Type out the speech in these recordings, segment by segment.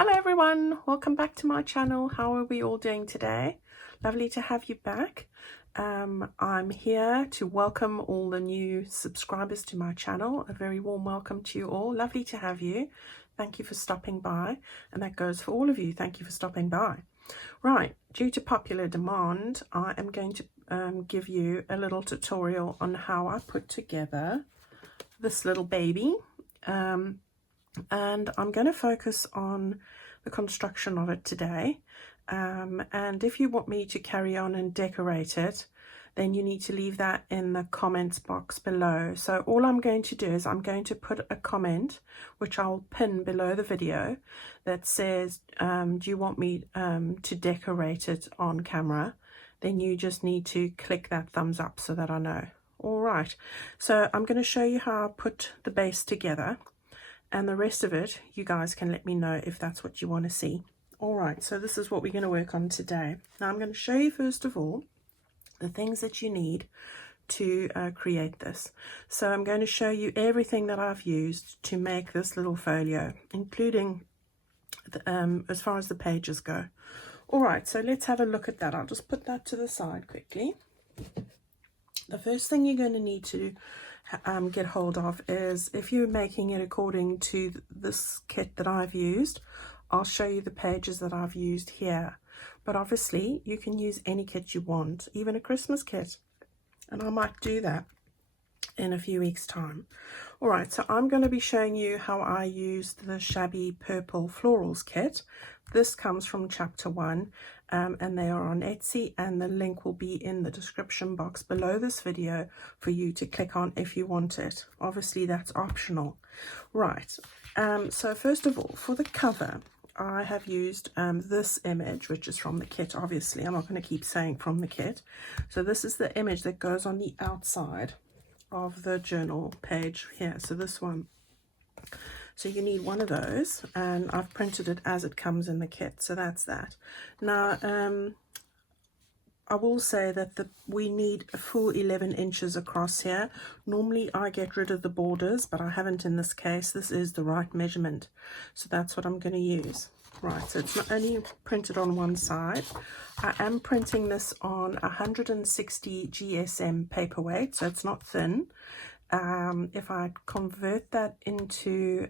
Hello everyone, welcome back to my channel. How are we all doing today? Lovely to have you back. I'm here to welcome all the new subscribers to my channel. A very warm welcome to you all. Lovely to have you. Thank you for stopping by, and that goes for all of you. Thank you for stopping by. Right, due to popular demand, I am going to give you a little tutorial on how I put together this little baby. And I'm going to focus on the construction of it today, and if you want me to carry on and decorate it, then you need to leave that in the comments box below. So all I'm going to do is I'm going to put a comment which I'll pin below the video that says do you want me to decorate it on camera. Then you just need to click that thumbs up so that I know. All right, so I'm going to show you how I put the base together, and the rest of it you guys can let me know if that's what you want to see. All right, so this is what we're going to work on today. Now I'm going to show you first of all the things that you need to create this. So I'm going to show you everything that I've used to make this little folio, including the, as far as the pages go. All right, so let's have a look at that. I'll just put that to the side quickly. The first thing you're going to need to get hold of is, if you're making it according to this kit that I've used, I'll show you the pages that I've used here. But obviously you can use any kit you want, even a Christmas kit, and I might do that in a few weeks time. All right, so I'm going to be showing you how I used the Shabby Purple Florals kit. This comes from chapter 1, and they are on Etsy, and the link will be in the description box below this video for you to click on if you want it. Obviously that's optional. Right, so first of all, for the cover I have used this image, which is from the kit. Obviously I'm not going to keep saying from the kit. So this is the image that goes on the outside of the journal page here, so this one. So you need one of those, and I've printed it as it comes in the kit, so that's that. Now I will say that we need a full 11 inches across here. Normally I get rid of the borders, but I haven't in this case. This is the right measurement, so that's what I'm going to use. Right, so it's not only printed on one side. I am printing this on 160 GSM paperweight, so it's not thin. If I convert that into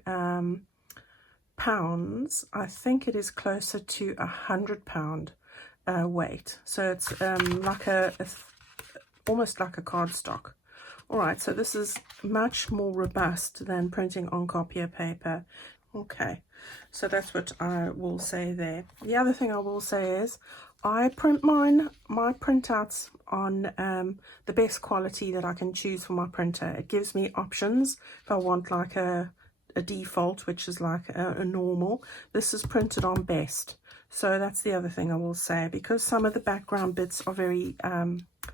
pounds, I think it is closer to 100-pound weight. So it's like almost like a cardstock. All right, so this is much more robust than printing on copier paper. Okay, so that's what I will say there. The other thing I will say is I print my printouts on the best quality that I can choose for my printer. It gives me options if I want like a default, which is like a normal. This is printed on best. So that's the other thing I will say, because some of the background bits are very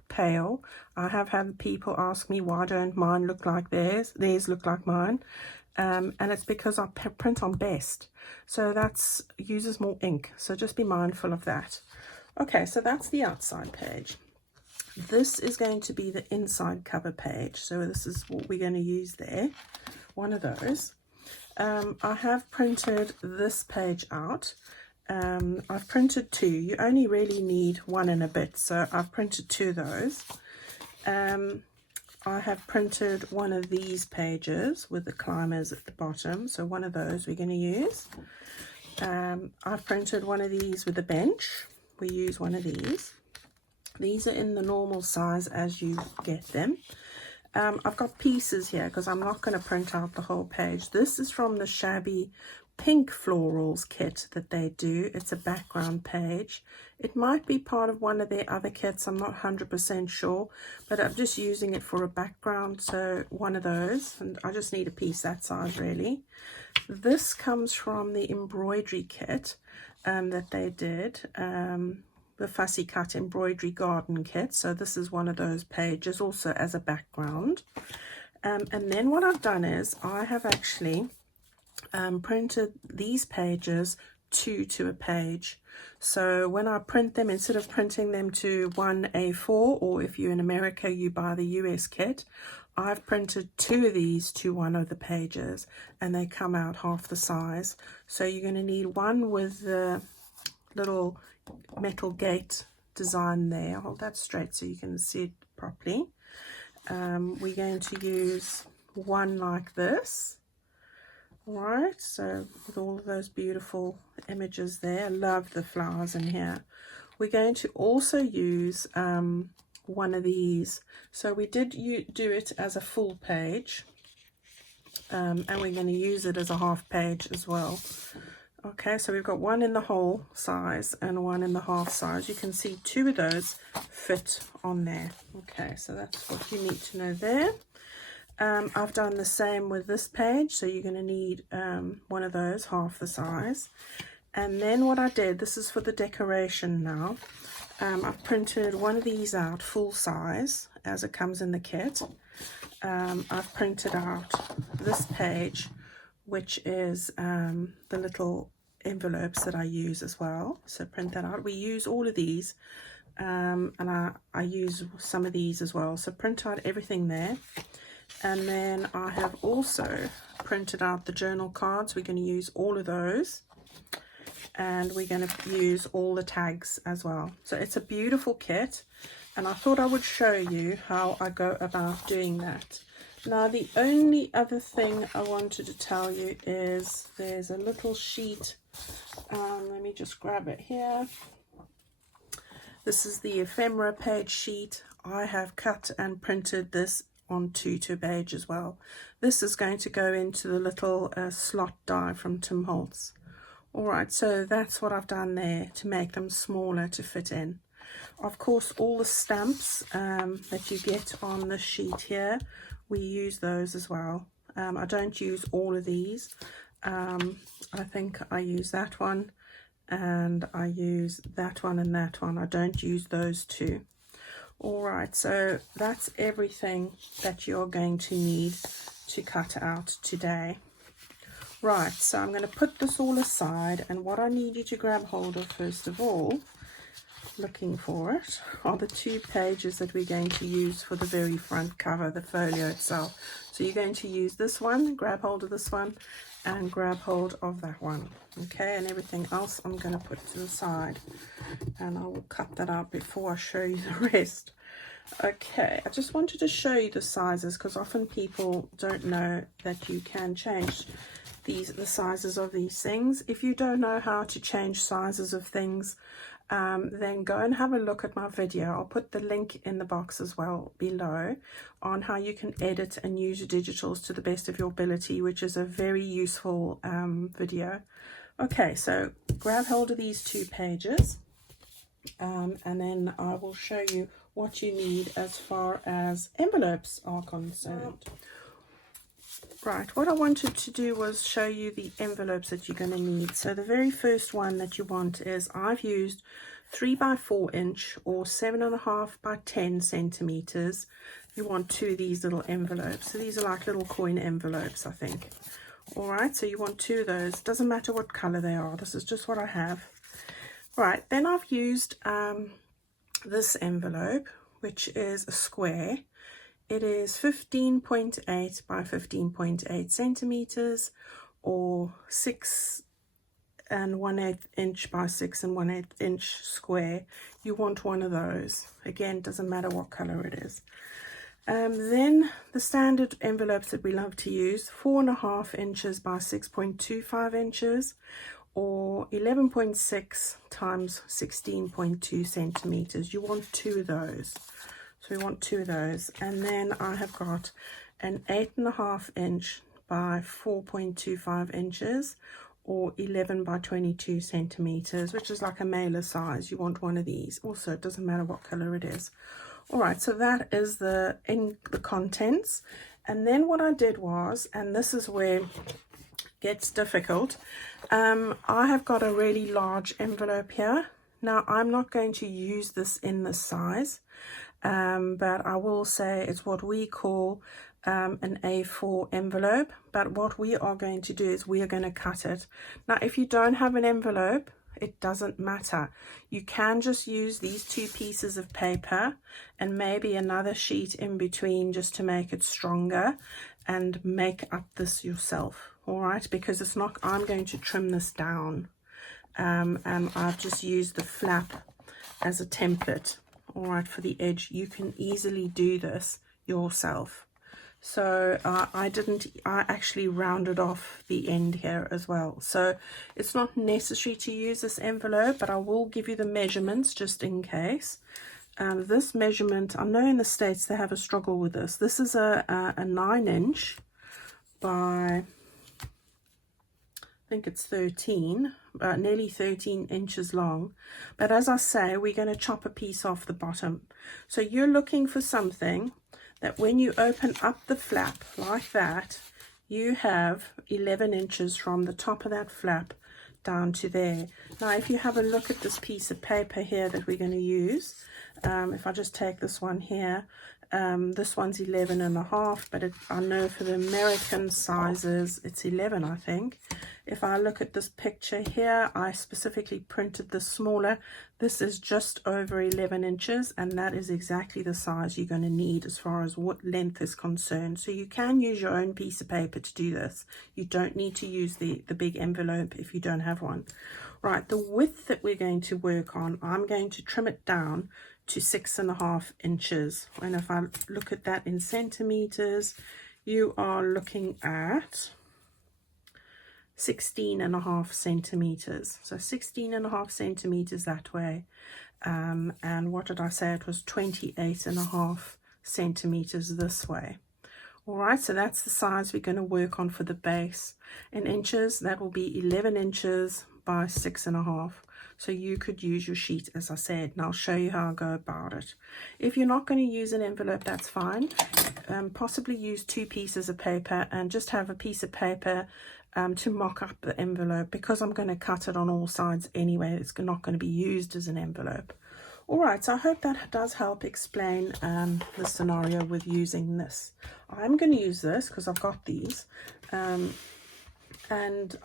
pale. I have had people ask me, why don't mine look like theirs look like mine, and it's because I print on best, so that's uses more ink, so just be mindful of that. Okay, so that's the outside page. This is going to be the inside cover page, so this is what we're going to use there, one of those. I have printed this page out. I've printed two. You only really need one and a bit, so I've printed two of those. I have printed one of these pages with the climbers at the bottom, so one of those we're going to use. I've printed one of these with a bench. We use one of these. These are in the normal size as you get them. I've got pieces here because I'm not going to print out the whole page. This is from the Shabby Pink Florals kit that they do. It's a background page. It might be part of one of their other kits, I'm not 100% sure, but I'm just using it for a background, so one of those, and I just need a piece that size really. This comes from the embroidery kit that they did, the Fussy Cut Embroidery Garden kit, so this is one of those pages also as a background. And then what I've done is I have actually printed these pages two to a page. So when I print them, instead of printing them to 1 A4, or if you're in America you buy the US kit, I've printed 2 of these to one of the pages, and they come out half the size. So you're going to need one with the little metal gate design there. Hold that straight so you can see it properly. We're going to use one like this. Alright, so with all of those beautiful images there, I love the flowers in here. We're going to also use one of these. So we did do it as a full page, and we're going to use it as a half page as well. Okay, so we've got one in the whole size and one in the half size. You can see 2 of those fit on there. Okay, so that's what you need to know there. I've done the same with this page, so you're going to need one of those, half the size. And then what I did, this is for the decoration now, I've printed one of these out full size as it comes in the kit. I've printed out this page, which is the little envelopes that I use as well. So print that out. We use all of these, and I use some of these as well. So print out everything there. And then I have also printed out the journal cards. We're going to use all of those, and we're going to use all the tags as well. So it's a beautiful kit, and I thought I would show you how I go about doing that. Now, the only other thing I wanted to tell you is there's a little sheet. Let me just grab it here. This is the ephemera page sheet. I have cut and printed this onto 2 page as well. This is going to go into the little slot die from Tim Holtz. Alright, so that's what I've done there to make them smaller to fit in. Of course, all the stamps that you get on the sheet here, we use those as well. I don't use all of these. I think I use that one, and I use that one and that one. I don't use those 2. Alright, so that's everything that you're going to need to cut out today. Right, so I'm going to put this all aside, and what I need you to grab hold of first of all, looking for it, are the 2 pages that we're going to use for the very front cover, the folio itself. So you're going to use this one, grab hold of this one, and grab hold of that one. Okay, and everything else I'm going to put to the side, and I will cut that out before I show you the rest. Okay, I just wanted to show you the sizes, because often people don't know that you can change the sizes of these things. If you don't know how to change sizes of things, then go and have a look at my video. I'll put the link in the box as well below on how you can edit and use your digitals to the best of your ability, which is a very useful video. Okay, so grab hold of these 2 pages, and then I will show you what you need as far as envelopes are concerned. Right, what I wanted to do was show you the envelopes that you're going to need. So the very first one that you want is, I've used 3 by 4 inch or 7.5 by 10 centimeters. You want 2 of these little envelopes. So these are like little coin envelopes, I think. Alright, so you want 2 of those. Doesn't matter what color they are. This is just what I have. Right, then I've used this envelope, which is a square. It is 15.8 by 15.8 centimeters, or 6 1/8 inch by 6 1/8 inch square. You want one of those. Again, doesn't matter what color it is. Then the standard envelopes that we love to use, 4.5 inches by 6.25 inches, or 11.6 times 16.2 centimeters. You want 2 of those. So we want 2 of those. And then I have got an 8.5 inch by 4.25 inches, or 11 by 22 centimeters, which is like a mailer size. You want one of these. Also, it doesn't matter what color it is. All right, so that is the contents. And then what I did was, and this is where it gets difficult, I have got a really large envelope here. Now, I'm not going to use this in this size, but I will say it's what we call an A4 envelope. But what we are going to do is we are going to cut it. Now, if you don't have an envelope, it doesn't matter. You can just use these 2 pieces of paper and maybe another sheet in between just to make it stronger, and make up this yourself. All right, because it's not, I'm going to trim this down, and I've just used the flap as a template. All right, for the edge. You can easily do this yourself. So I actually rounded off the end here as well. So it's not necessary to use this envelope, but I will give you the measurements just in case. This measurement, I know in the States they have a struggle with this. This is a 9-inch by, I think it's 13, nearly 13 inches long. But as I say, we're going to chop a piece off the bottom. So you're looking for something that when you open up the flap like that, you have 11 inches from the top of that flap down to there. Now, if you have a look at this piece of paper here that we're going to use, if I just take this one here, this one's 11.5, but I know for the American sizes it's 11, I think. If I look at this picture here, I specifically printed this smaller. This is just over 11 inches, and that is exactly the size you're going to need as far as what length is concerned. So you can use your own piece of paper to do this. You don't need to use the big envelope if you don't have one. Right, the width that we're going to work on, I'm going to trim it down to 6.5 inches. And if I look at that in centimeters, you are looking at 16.5 centimeters. So 16.5 centimeters that way. And what did I say? It was 28.5 centimeters this way. All right, so that's the size we're going to work on for the base. In inches, that will be 11 inches by 6.5. So you could use your sheet, as I said, and I'll show you how I go about it. If you're not going to use an envelope, that's fine. Possibly use 2 pieces of paper and just have a piece of paper to mock up the envelope, because I'm going to cut it on all sides anyway. It's not going to be used as an envelope. All right, so I hope that does help explain the scenario with using this. I'm going to use this because I've got these, and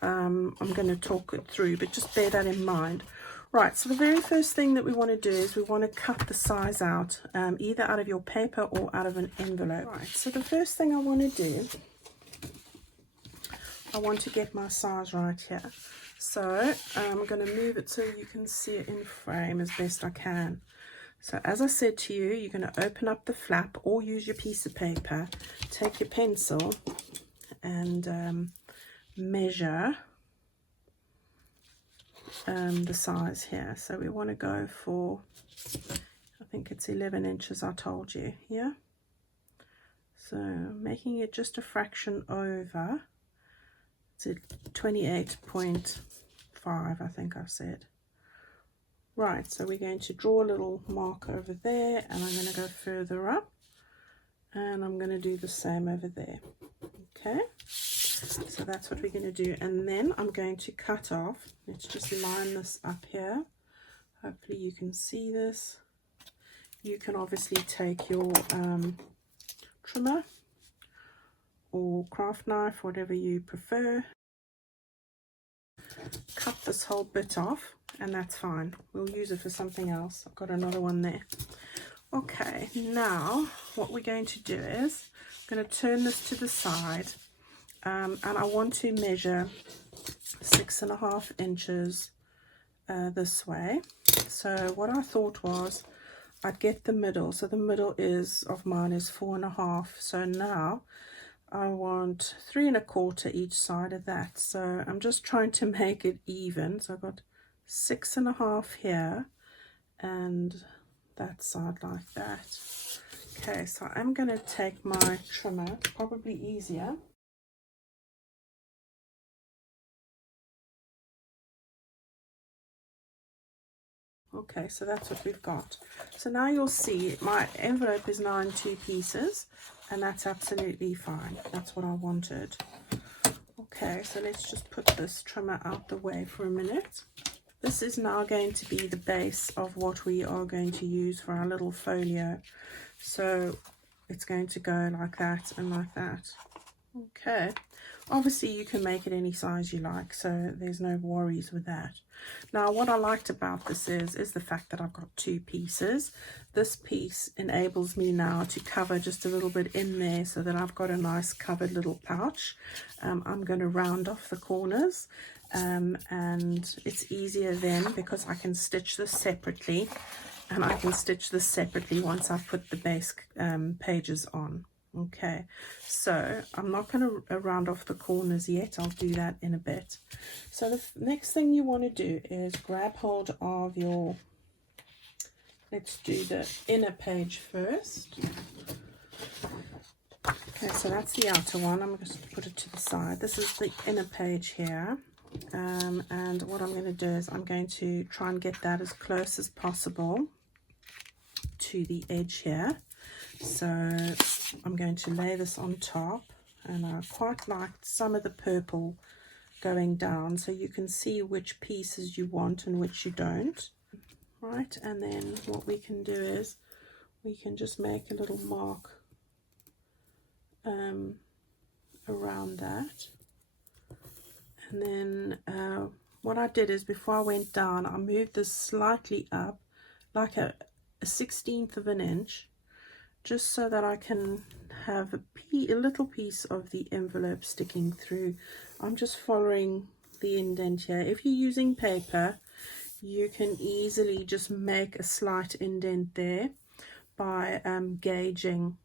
I'm going to talk it through, but just bear that in mind. Right, so the very first thing that we want to do is we want to cut the size out, either out of your paper or out of an envelope. Right, so the first thing I want to do, I want to get my size right here. So I'm going to move it so you can see it in frame as best I can. So as I said to you, you're going to open up the flap or use your piece of paper, take your pencil and measure the size here. So we want to go for, I think it's 11 inches I told you, yeah? So making it just a fraction over, it's at 28.5, I think I said. Right, so we're going to draw a little mark over there, and I'm going to go further up, and I'm going to do the same over there. Okay, so that's what we're going to do, and then I'm going to cut off. Let's just line this up here. Hopefully you can see this. You can obviously take your trimmer or craft knife, whatever you prefer. Cut this whole bit off, and that's fine. We'll use it for something else. I've got another one there. Okay, now what we're going to do is I'm going to turn this to the side, and I want to measure 6.5 inches this way. So what I thought was I'd get the middle. So the middle of mine is 4.5. So now I want 3.25 each side of that. So I'm just trying to make it even. So I've got 6.5 here and that side like that. Okay, so I'm going to take my trimmer, probably easier. Okay, so that's what we've got. So now you'll see my envelope is now in 2 pieces, and that's absolutely fine. That's what I wanted. Okay, so let's just put this trimmer out the way for a minute. This is now going to be the base of what we are going to use for our little folio. So it's going to go like that and like that. Okay, Obviously you can make it any size you like, so there's no worries with that. Now what I liked about this is the fact that I've got two pieces. This piece enables me now to cover just a little bit in there so that I've got a nice covered little pouch. I'm going to round off the corners, and it's easier then because I can stitch this separately, and I can stitch this separately once I've put the base pages on. Okay, so I'm not going to round off the corners yet. I'll do that in a bit. So the next thing you want to do is grab hold of your, let's do the inner page first. Okay, so that's the outer one. I'm going to put it to the side. This is the inner page here. And what I'm going to do is I'm going to try and get that as close as possible to the edge here. So I'm going to lay this on top, and I quite like some of the purple going down so you can see which pieces you want and which you don't. Right, and then what we can do is we can just make a little mark around that. And then what I did is before I went down, I moved this slightly up like a 1/16 of an inch, just so that I can have a little piece of the envelope sticking through. I'm just following the indent here. If you're using paper, you can easily just make a slight indent there by gauging,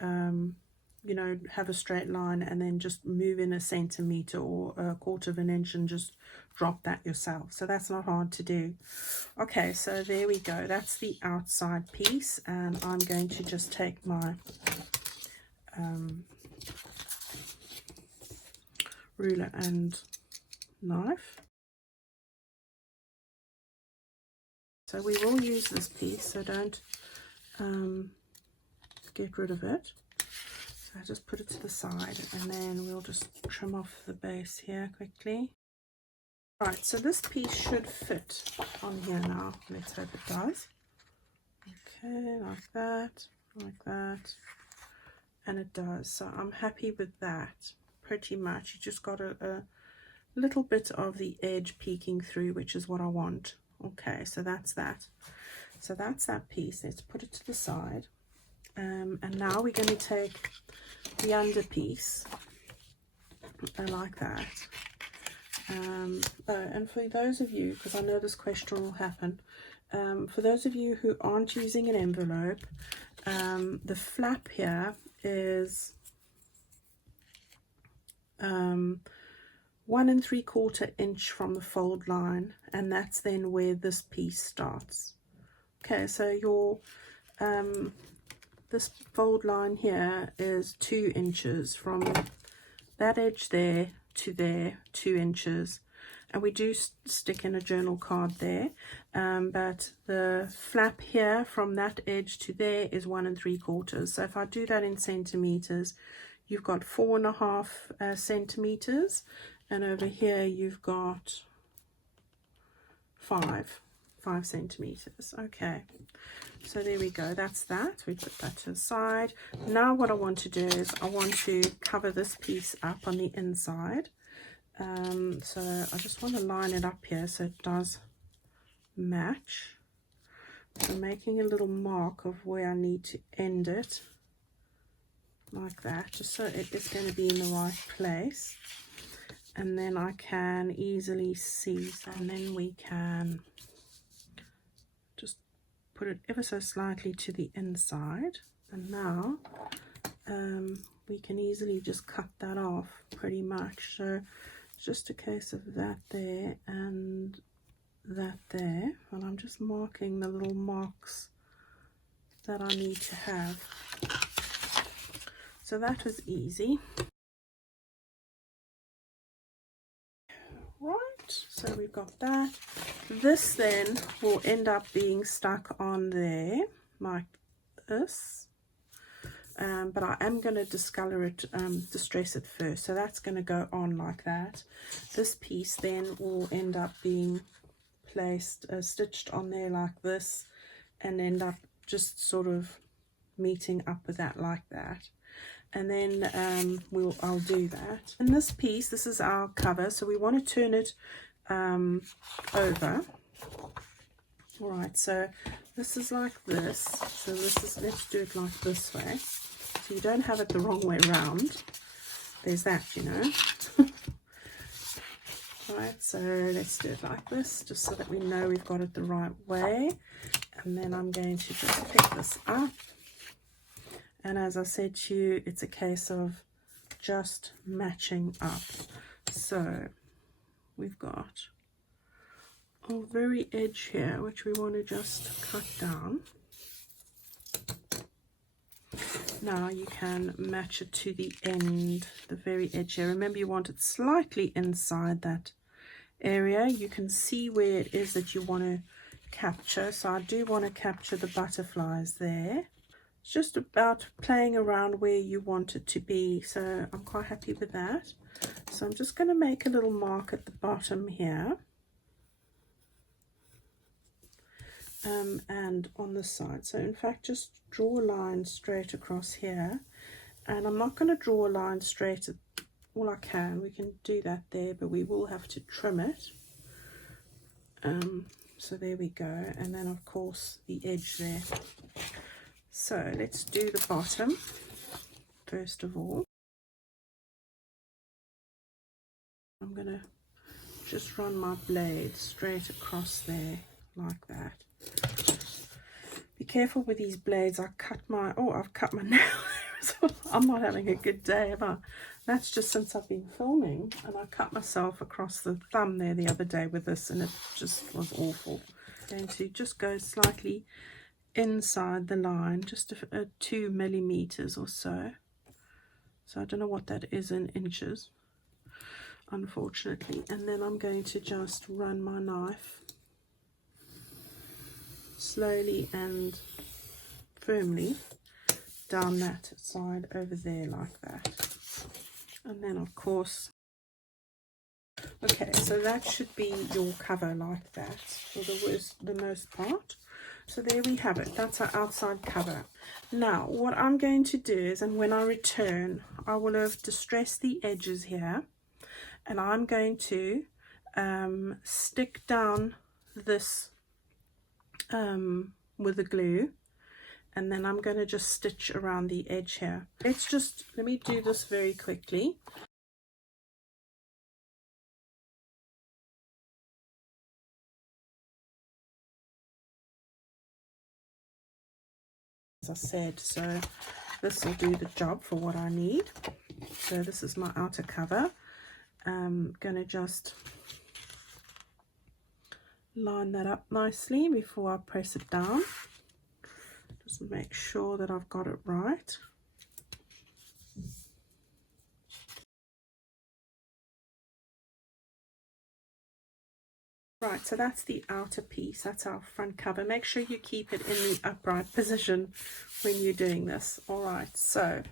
you know, have a straight line and then just move in 1 centimeter or 1/4 of an inch and just drop that yourself. So that's not hard to do. Okay, so there we go. That's the outside piece, and I'm going to just take my ruler and knife. So we will use this piece, so don't get rid of it. So I just put it to the side, and then we'll just trim off the base here quickly. Right, so this piece should fit on here now. Let's hope it does. Okay, like that, and it does. So I'm happy with that, pretty much. You just got a little bit of the edge peeking through, which is what I want. Okay, so that's that. So that's that piece. Let's put it to the side. And now we're going to take the under piece, like that. And for those of you, because I know this question will happen, for those of you who aren't using an envelope, the flap here is 1 3/4 inch from the fold line, and that's then where this piece starts. Okay, so your this fold line here is 2 inches from that edge there to there, 2 inches, and we do stick in a journal card there, but the flap here from that edge to there is 1 3/4. So if I do that in centimeters, you've got 4.5 centimeters, and over here you've got 5 centimeters. Okay, so there we go. That's that. We put that to the side. Now what I want to do is I want to cover this piece up on the inside. So I just want to line it up here so it does match. So making a little mark of where I need to end it, like that, just so it is going to be in the right place. And then I can easily see, and then we can just put it ever so slightly to the inside, and now we can easily just cut that off pretty much. So it's just a case of that there and that there, and I'm just marking the little marks that I need to have. So that was easy. Right, so we've got that. This then will end up being stuck on there like this, but I am going to discolor it, distress it first, so that's going to go on like that. This piece then will end up being placed, stitched on there like this, and end up just sort of meeting up with that like that. and then I'll do that. In this piece, this is our cover, so we want to turn it over. All right, so this is like this. So this is, let's do it like this way, so you don't have it the wrong way around. There's that, you know. Right, so let's do it like this, just so that we know we've got it the right way. And then I'm going to just pick this up. And as I said to you, it's a case of just matching up. So we've got our very edge here, which we want to just cut down. Now you can match it to the end, the very edge here. Remember, you want it slightly inside that area. You can see where it is that you want to capture. So I do want to capture the butterflies there. It's just about playing around where you want it to be. So I'm quite happy with that. So I'm just going to make a little mark at the bottom here. And on the side. So in fact, just draw a line straight across here, and I'm not going to draw a line straight at all I can. We can do that there, but we will have to trim it. So there we go, and then of course the edge there. So let's do the bottom first of all. I'm going to just run my blade straight across there like that. Be careful with these blades. I've cut my nail. So I'm not having a good day, am I? That's just since I've been filming, and I cut myself across the thumb there the other day with this, and it just was awful. I'm going to just go slightly inside the line, just 2 millimeters or so. So I don't know what that is in inches, unfortunately. And then I'm going to just run my knife slowly and firmly down that side over there like that. And then of course, okay, so that should be your cover like that for the most part. So there we have it. That's our outside cover. Now what I'm going to do is, and when I return, I will have distressed the edges here, and I'm going to stick down this with the glue, and then I'm going to just stitch around the edge here. Let me do this very quickly. As I said, so this will do the job for what I need. So this is my outer cover. I'm going to just line that up nicely before I press it down. Just make sure that I've got it right. Right, so that's the outer piece. That's our front cover. Make sure you keep it in the upright position when you're doing this. All right, so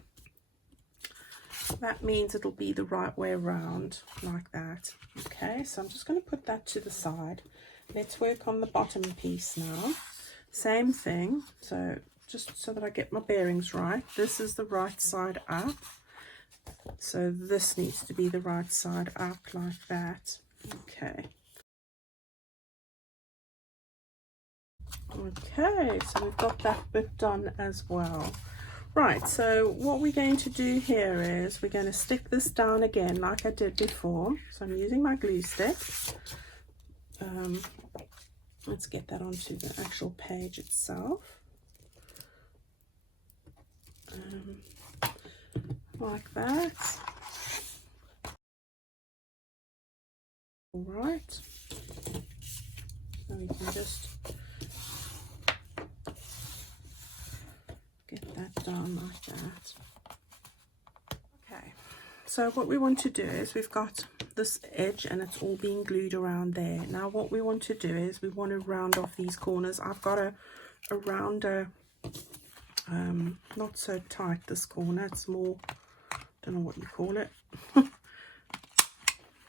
that means it'll be the right way around like that. Okay, so I'm just going to put that to the side. Let's work on the bottom piece now. Same thing, so just so that I get my bearings right, this is the right side up, so this needs to be the right side up like that. Okay, so we've got that bit done as well. Right, so what we're going to do here is we're going to stick this down again like I did before. So I'm using my glue stick. Let's get that onto the actual page itself. Like that. All right. So we can just get that done like that. Okay. So what we want to do is we've got this edge and it's all being glued around there. Now what we want to do is we want to round off these corners. I've got a rounder, not so tight this corner, it's more, don't know what you call it,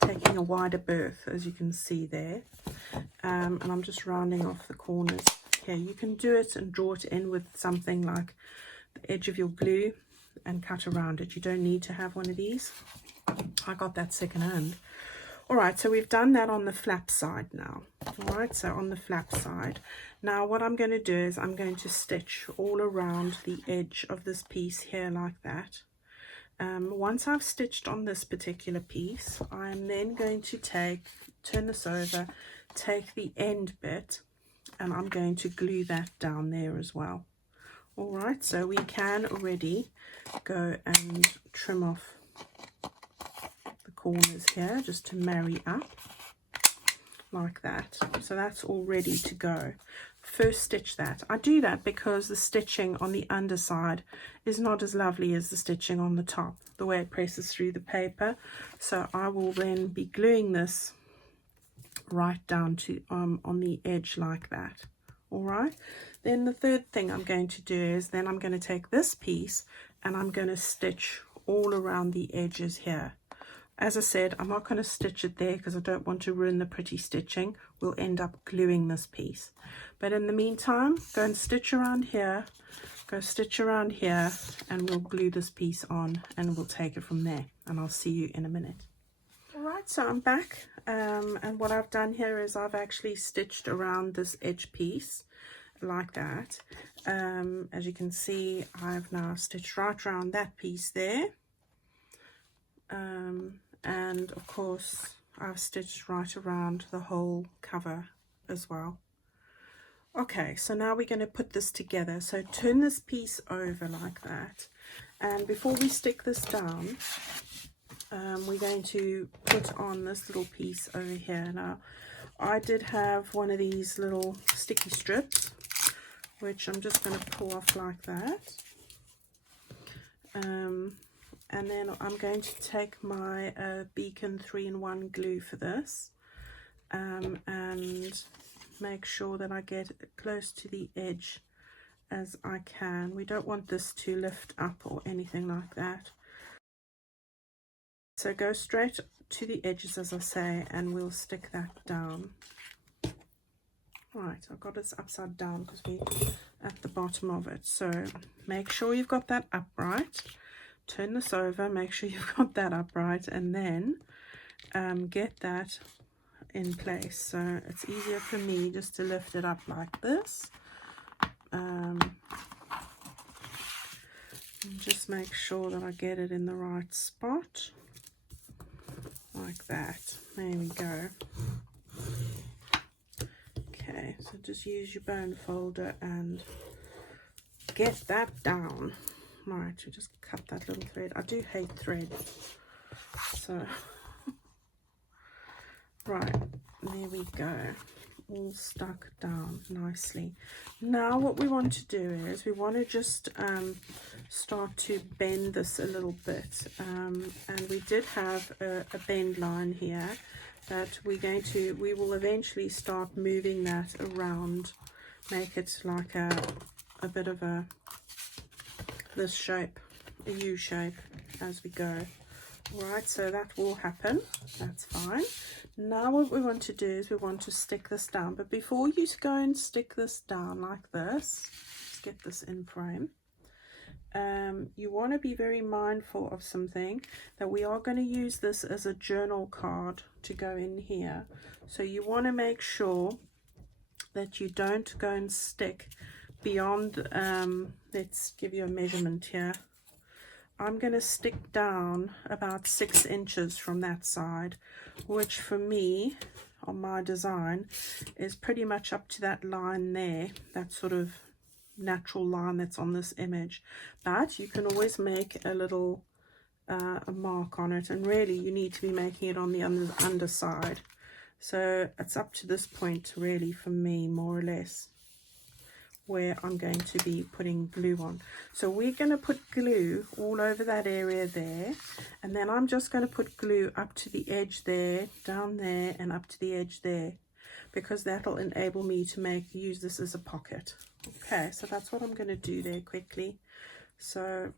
taking a wider berth, as you can see there. And I'm just rounding off the corners here. You can do it and draw it in with something like the edge of your glue, and cut around it. You don't need to have one of these. I got that second hand. All right, so we've done that on the flap side now. All right, so on the flap side. Now what I'm going to do is I'm going to stitch all around the edge of this piece here like that. Once I've stitched on this particular piece, I'm then going to turn this over, take the end bit, and I'm going to glue that down there as well. All right, so we can already go and trim off the corners here just to marry up like that. So that's all ready to go. First stitch that. I do that because the stitching on the underside is not as lovely as the stitching on the top, the way it presses through the paper. So I will then be gluing this right down to on the edge like that. All right, then the third thing I'm going to do is then I'm going to take this piece and I'm going to stitch all around the edges here. As I said, I'm not going to stitch it there because I don't want to ruin the pretty stitching. We'll end up gluing this piece. But in the meantime, go and stitch around here, go stitch around here, and we'll glue this piece on and we'll take it from there. And I'll see you in a minute. Alright, so I'm back, and what I've done here is I've actually stitched around this edge piece like that. As you can see, I've now stitched right around that piece there. And of course I've stitched right around the whole cover as well. Okay, so now we're going to put this together. So turn this piece over like that, and before we stick this down, we're going to put on this little piece over here. Now I did have one of these little sticky strips, which I'm just going to pull off like that. And then I'm going to take my Beacon 3-in-1 glue for this, and make sure that I get close to the edge as I can. We don't want this to lift up or anything like that. So go straight to the edges, as I say, and we'll stick that down. Right, I've got this upside down because we're at the bottom of it. So make sure you've got that upright. Turn this over, make sure you've got that upright, and then get that in place. So it's easier for me just to lift it up like this. And just make sure that I get it in the right spot. Like that. There we go. Okay, so just use your bone folder and get that down. Right, we just cut that little thread. I do hate thread. So, right, there we go. All stuck down nicely. Now what we want to do is we want to just start to bend this a little bit. And we did have a bend line here that we will eventually start moving that around, make it like a bit of this shape, a U shape as we go. All right, so that will happen. That's fine. Now what we want to do is we want to stick this down. But before you go and stick this down like this, let's get this in frame. You want to be very mindful of something, that we are going to use this as a journal card to go in here. So you want to make sure that you don't go and stick beyond, let's give you a measurement here. I'm going to stick down about 6 inches from that side, which for me on my design is pretty much up to that line there, that sort of natural line that's on this image. But you can always make a little a mark on it, and really you need to be making it on the underside. So it's up to this point really for me, more or less, where I'm going to be putting glue on. So we're going to put glue all over that area there, and then I'm just going to put glue up to the edge there, down there, and up to the edge there, because that'll enable me to use this as a pocket. Okay, so that's what I'm going to do there quickly. So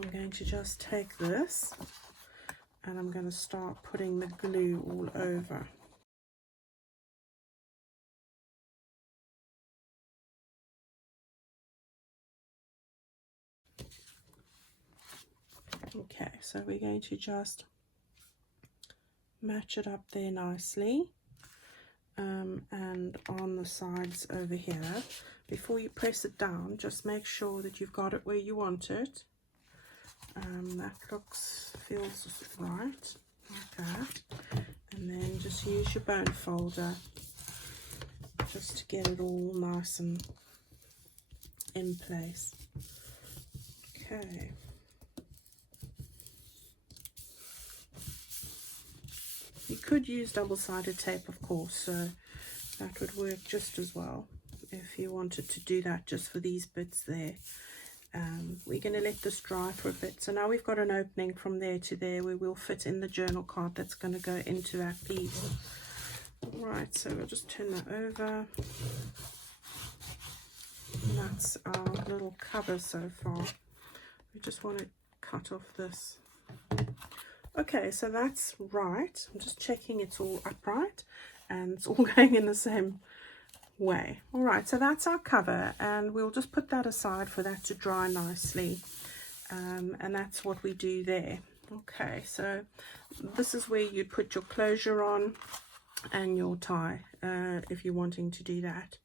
I'm going to just take this and I'm going to start putting the glue all over. Okay, so we're going to just match it up there nicely, and on the sides over here. Before you press it down, just make sure that you've got it where you want it. That feels right, like that. And then just use your bone folder just to get it all nice and in place. Okay. You could use double-sided tape, of course, so that would work just as well if you wanted to do that just for these bits there. We're going to let this dry for a bit. So now we've got an opening from there to there where we'll fit in the journal card that's going to go into that piece. Right, so we'll just turn that over. And that's our little cover so far. We just want to cut off this. Okay, so that's right. I'm just checking it's all upright and it's all going in the same way. All right, so that's our cover, and we'll just put that aside for that to dry nicely, and that's what we do there. Okay, so this is where you'd put your closure on and your tie, if you're wanting to do that.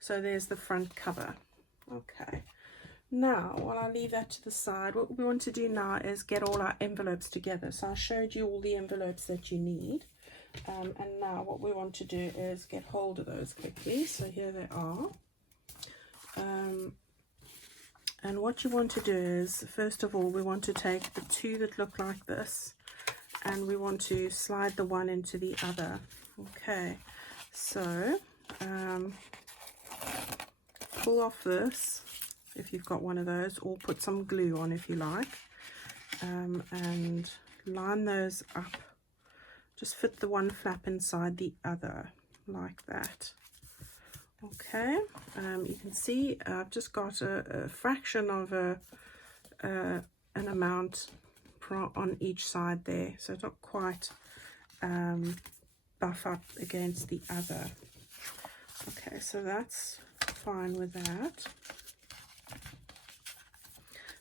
So there's the front cover. Okay, now while I leave that to the side, what we want to do now is get all our envelopes together. So I showed you all the envelopes that you need. And now what we want to do is get hold of those quickly. So here they are. And what you want to do is, first of all, we want to take the two that look like this, and we want to slide the one into the other. Okay, so pull off this if you've got one of those, or put some glue on if you like, and line those up. Just fit the one flap inside the other, like that. Okay, you can see I've just got a fraction of an amount on each side there, so it's not quite buff up against the other. Okay, so that's fine with that.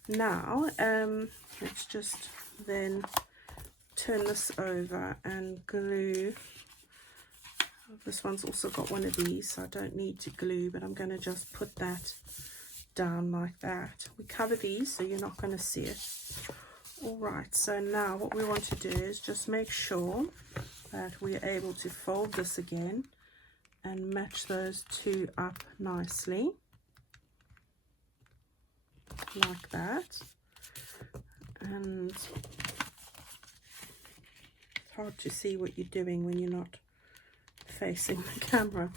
Now, let's just then turn this over and glue. This one's also got one of these, so I don't need to glue, but I'm going to just put that down like that. We cover these so you're not going to see it. All right, so now what we want to do is just make sure that we're able to fold this again and match those two up nicely, like that. And hard to see what you're doing when you're not facing the camera.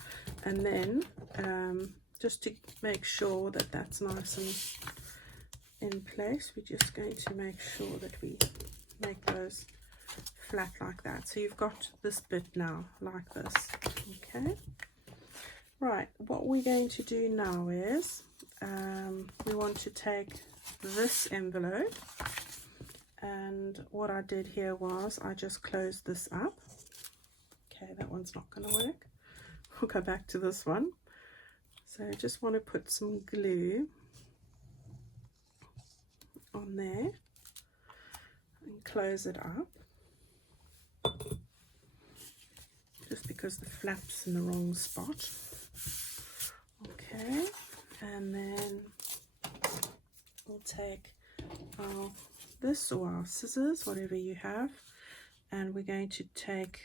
And then just to make sure that that's nice and in place, we're just going to make sure that we make those flat like that. So you've got this bit now like this. Okay, right, what we're going to do now is we want to take this envelope, and what I did here was I just closed this up. Okay, that one's not going to work. We'll go back to this one. So I just want to put some glue on there and close it up, just because the flap's in the wrong spot. Okay, and then we'll take our this or our scissors, whatever you have, and we're going to take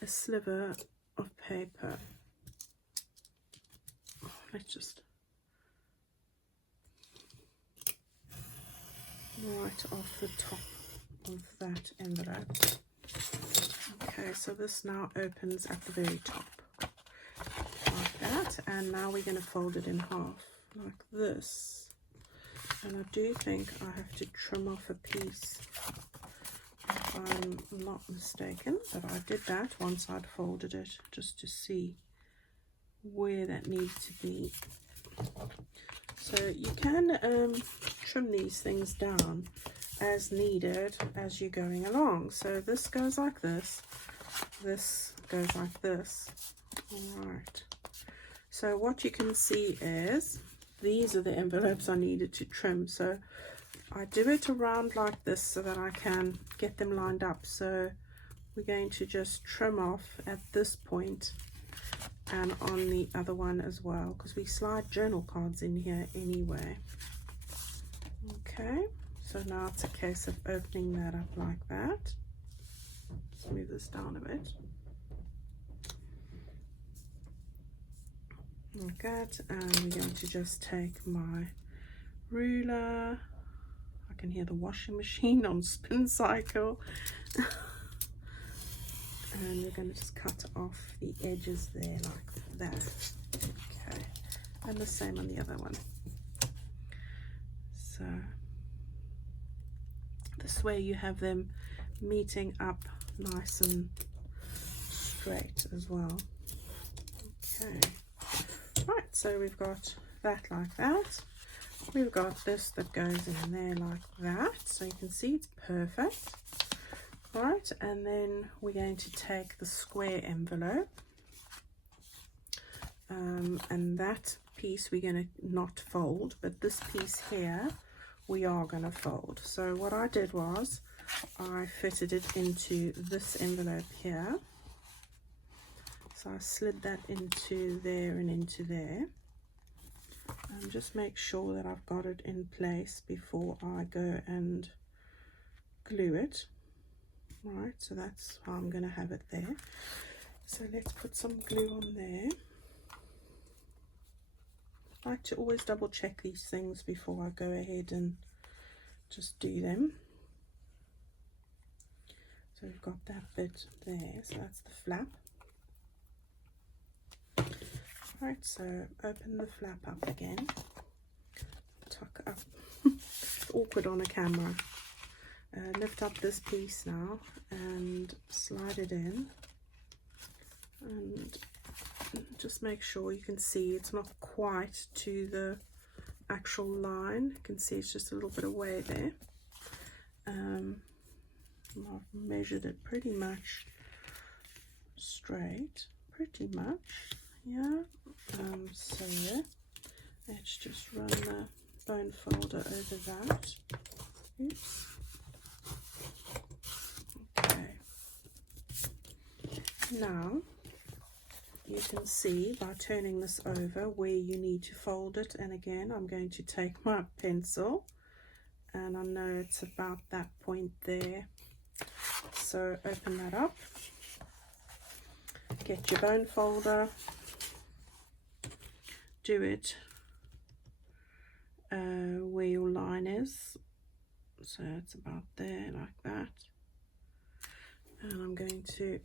a sliver of paper. Let's just right off the top of that envelope. Okay, so this now opens at the very top like that, and now we're going to fold it in half like this. And I do think I have to trim off a piece if I'm not mistaken, but I did that once I'd folded it just to see where that needs to be. So you can trim these things down as needed as you're going along. So this goes like this goes like this. All right, so what you can see is these are the envelopes I needed to trim. So I do it around like this so that I can get them lined up. So we're going to just trim off at this point and on the other one as well, because we slide journal cards in here anyway. Okay, so now it's a case of opening that up like that. Let's move this down a bit. Like that, and we're going to just take my ruler. I can hear the washing machine on spin cycle. And we're going to just cut off the edges there like that. Okay, and the same on the other one. So this way you have them meeting up nice and straight as well. Okay, right, so we've got that like that. We've got this that goes in there like that, so you can see it's perfect. All right, and then we're going to take the square envelope, and that piece we're going to not fold, but this piece here we are going to fold. So what I did was I fitted it into this envelope here. So I slid that into there and into there. And just make sure that I've got it in place before I go and glue it. Right, so that's how I'm going to have it there. So let's put some glue on there. I like to always double check these things before I go ahead and just do them. So we've got that bit there, so that's the flap. Right, so open the flap up again, tuck up. It's awkward on a camera. Lift up this piece now and slide it in, and just make sure you can see it's not quite to the actual line. You can see it's just a little bit away there. I've measured it pretty much straight, pretty much, yeah. So let's just run the bone folder over that. Oops. Okay. Now you can see by turning this over where you need to fold it, and again I'm going to take my pencil, and I know it's about that point there. So open that up, get your bone folder, do it where your line is, so it's about there like that, and I'm going to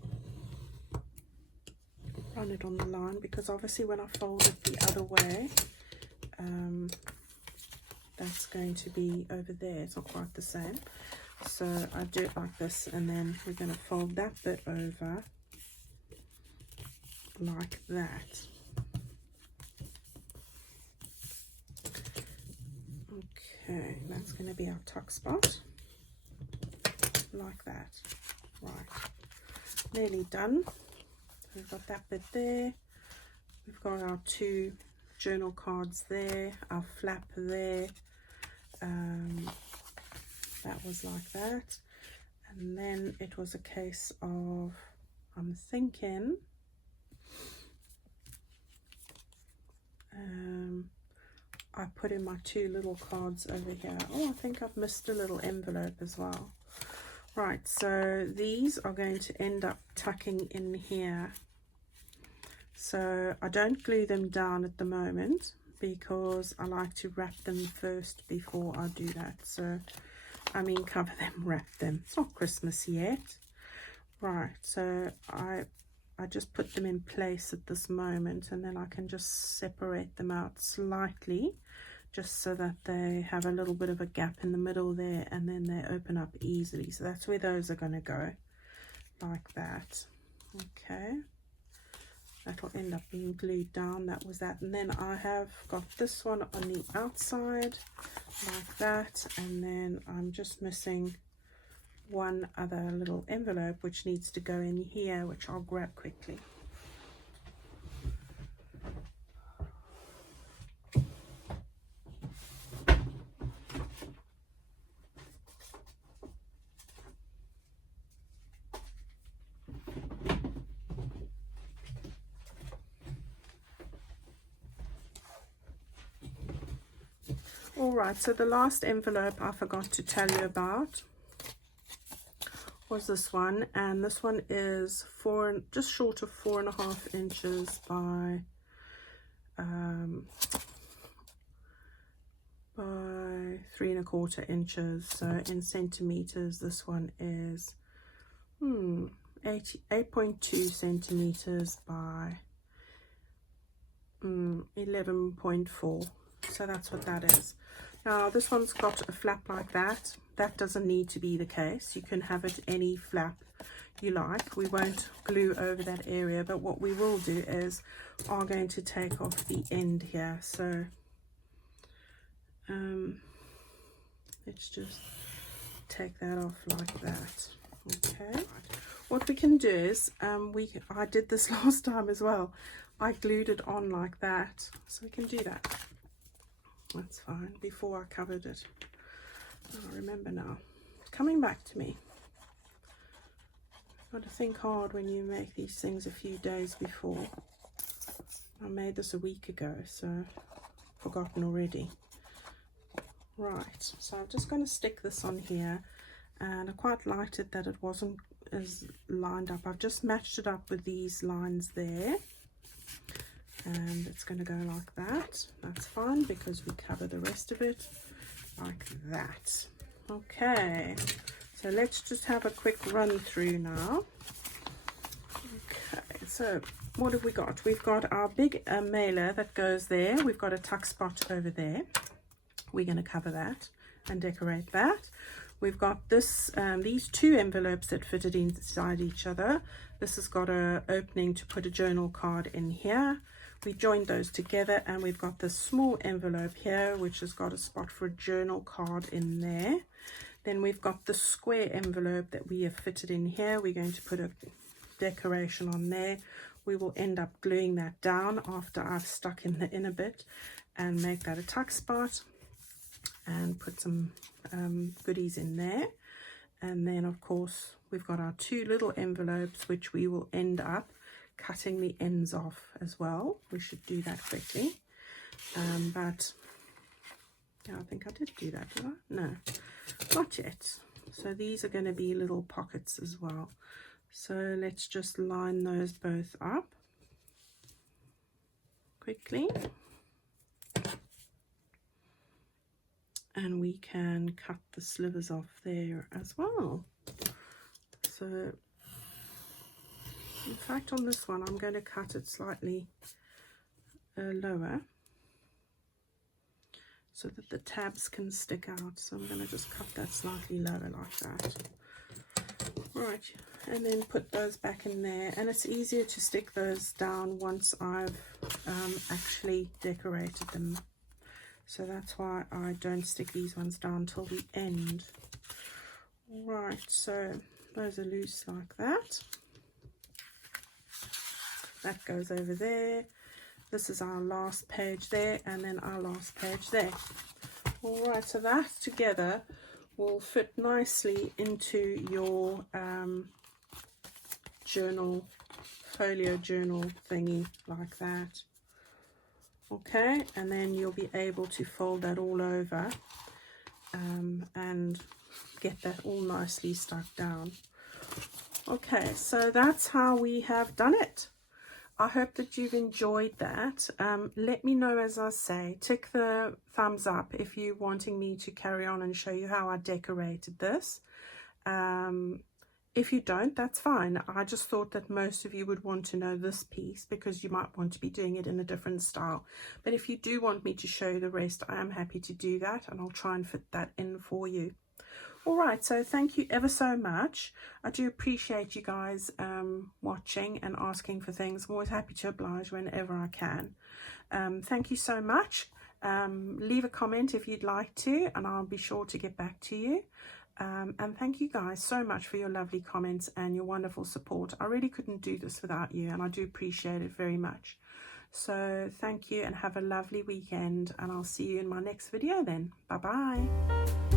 run it on the line, because obviously when I fold it the other way, that's going to be over there, it's not quite the same. So I do it like this, and then we're going to fold that bit over like that. Okay, that's going to be our tuck spot, like that. Right, nearly done. We've got that bit there, we've got our two journal cards there, our flap there, that was like that, and then it was a case of, I'm thinking, I put in my two little cards over here. Oh, I think I've missed a little envelope as well. Right, so these are going to end up tucking in here. So I don't glue them down at the moment because I like to wrap them first before I do that. So I mean cover them, wrap them. It's not Christmas yet. Right, so I just put them in place at this moment, and then I can just separate them out slightly, just so that they have a little bit of a gap in the middle there, and then they open up easily. So that's where those are going to go, like that. Okay, that will end up being glued down. That was that. And then I have got this one on the outside like that, and then I'm just missing one other little envelope which needs to go in here, which I'll grab quickly. Alright, so the last envelope I forgot to tell you about was this one, and this one is just short of 4.5 inches by 3.25 inches. So in centimeters, this one is 8.2 centimeters by 11.4. So that's what that is. Now this one's got a flap like that. That doesn't need to be the case. You can have it any flap you like. We won't glue over that area, but what we will do is are going to take off the end here. So let's just take that off like that. Okay, what we can do is I did this last time as well. I glued it on like that, so we can do that. That's fine. Before I covered it, I remember now. It's coming back to me. Got to think hard when you make these things a few days before. I made this a week ago, so I've forgotten already. Right, so I'm just going to stick this on here, and I quite liked it that it wasn't as lined up. I've just matched it up with these lines there, and it's going to go like that. That's fine because we cover the rest of it like that. Okay, so let's just have a quick run through now. Okay, so what have we got? We've got our big mailer that goes there. We've got a tuck spot over there. We're going to cover that and decorate that. We've got this these two envelopes that fitted inside each other. This has got an opening to put a journal card in here. We joined those together, and we've got this small envelope here which has got a spot for a journal card in there. Then we've got the square envelope that we have fitted in here. We're going to put a decoration on there. We will end up gluing that down after I've stuck in the inner bit and make that a tuck spot and put some goodies in there. And then of course we've got our two little envelopes which we will end up cutting the ends off as well. We should do that quickly, but yeah, I think I did do that, did I? No, not yet. So these are going to be little pockets as well, so let's just line those both up quickly, and we can cut the slivers off there as well. So in fact, on this one, I'm going to cut it slightly lower so that the tabs can stick out. So I'm going to just cut that slightly lower like that. Right, and then put those back in there. And it's easier to stick those down once I've actually decorated them. So that's why I don't stick these ones down till the end. Right, so those are loose like that. That goes over there. This is our last page there, and then our last page there. All right, so that together will fit nicely into your journal, folio journal thingy like that. Okay, and then you'll be able to fold that all over and get that all nicely stuck down. Okay, so that's how we have done it. I hope that you've enjoyed that. Let me know, as I say, tick the thumbs up if you're wanting me to carry on and show you how I decorated this. If you don't, that's fine. I just thought that most of you would want to know this piece because you might want to be doing it in a different style. But if you do want me to show you the rest, I am happy to do that, and I'll try and fit that in for you. All right, so thank you ever so much. I do appreciate you guys watching and asking for things. I'm always happy to oblige whenever I can. Thank you so much. Leave a comment if you'd like to, and I'll be sure to get back to you. And thank you guys so much for your lovely comments and your wonderful support. I really couldn't do this without you, and I do appreciate it very much. So thank you, and have a lovely weekend, and I'll see you in my next video then. Bye bye.